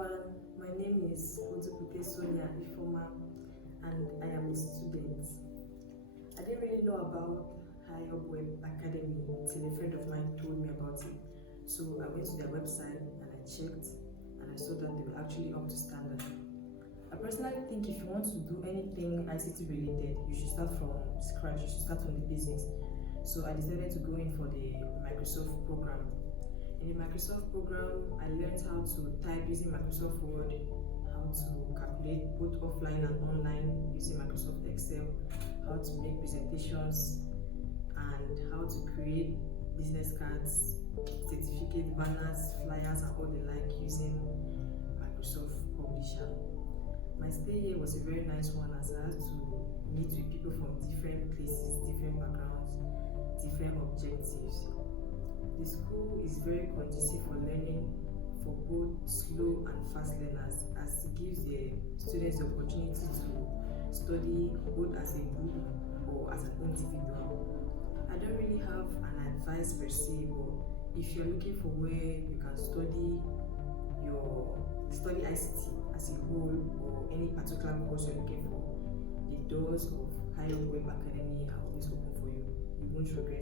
everyone, my name is ODNPUTE SONIA IFEOMA and I am a student. I didn't really know about Highupweb Academy till a friend of mine told me about it. So I went to their website and I checked and I saw that they were actually up to standard. I personally think if you want to do anything ICT related, you should start from scratch, you should start from the basics. So I decided to go in for the Microsoft program. In the Microsoft program, I learned how to type using Microsoft Word, how to calculate both offline and online using Microsoft Excel, how to make presentations, and how to create business cards, certificate banners, flyers, and all the like using Microsoft Publisher. My stay here was a very nice one as I had to meet with people from different places, different backgrounds, different objectives. The school is very conducive for learning for both slow and fast learners, as it gives the students the opportunity to study both as a group or as an individual. I don't really have an advice per se, but if you're looking for where you can study ICT as a whole or any particular course you're looking for, the doors of Highupweb Academy are always open for you. You won't regret.